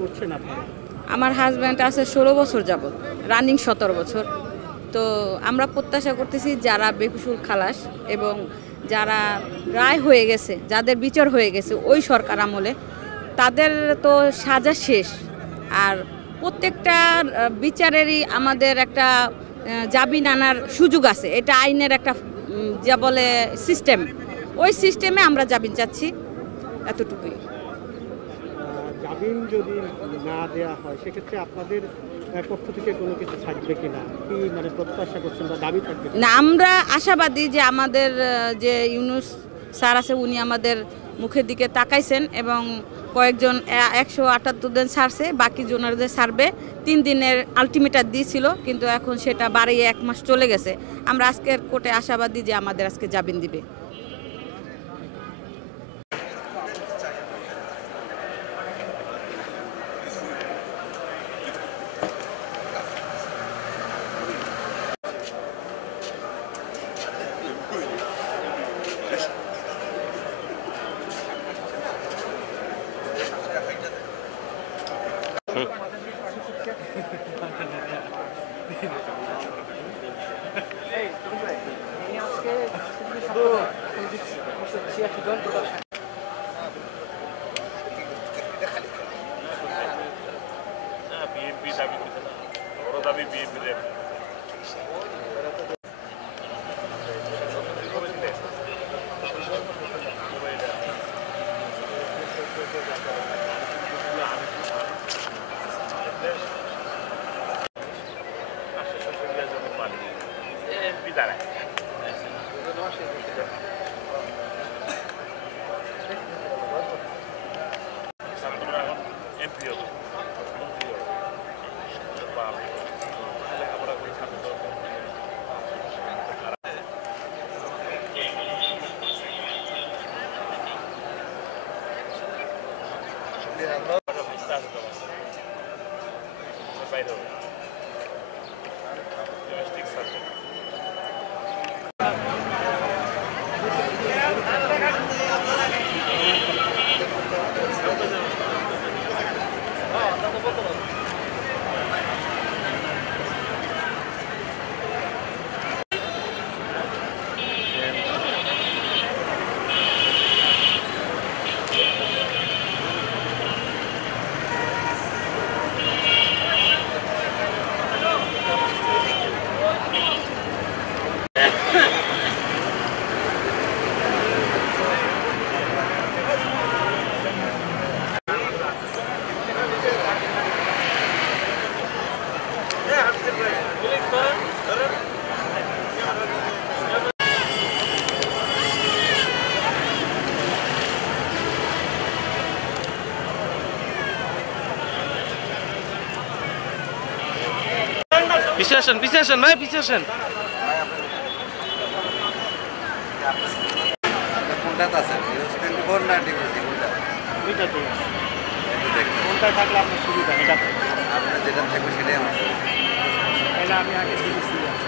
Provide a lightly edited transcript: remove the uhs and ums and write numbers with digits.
করছেন আপনারা? আমার হাজব্যান্ড আছে 16 বছর যাবত, রানিং 17 বছর। তো আমরা প্রত্যাশা করতেছি যারা বেকসুর খালাস এবং যারা রায় হয়ে গেছে, যাদের বিচার হয়ে গেছে ওই সরকার আমলে, তাদের তো সাজা শেষ। আর প্রত্যেকটা বিচারেরই আমাদের একটা জামিন আনার সুযোগ আছে। এটা আইনের একটা যা বলে সিস্টেম, ওই সিস্টেমে আমরা জামিন চাচ্ছি, এতটুকুই। জামিন যদি না দেওয়া হয় সেক্ষেত্রে আপনাদের পক্ষ থেকে কোনো কিছু থাকবে কিনা, কি মানে প্রত্যাশা করছেন বা দাবি থাকবে? না, আমরা আশাবাদী যে আমাদের যে ইউনুস স্যার আছে উনি আমাদের মুখের দিকে তাকাইছেন এবং কয়েকজন 178 দিন ছাড়ছে, বাকি জনের ছাড়বে। 3 দিনের আলটিমেটাম দিয়েছিল, কিন্তু এখন সেটা বাড়িয়ে 1 মাস চলে গেছে। আমরা আজকের কোর্টে আশাবাদী যে আমাদের আজকে জামিন দিবে। পিছিয়ে আসেন ভাই, পিছিয়ে আসেন। কোনটাতে আছে? 24 না ডিভিসি কোনটা? ওইটাতে কোনটা থাকলে আপনার সুবিধা? এটাতে আপনার যেটা থাকবে সেটাই আমার সুবিধা। তাহলে আমি আগে ডিভিসি আছে।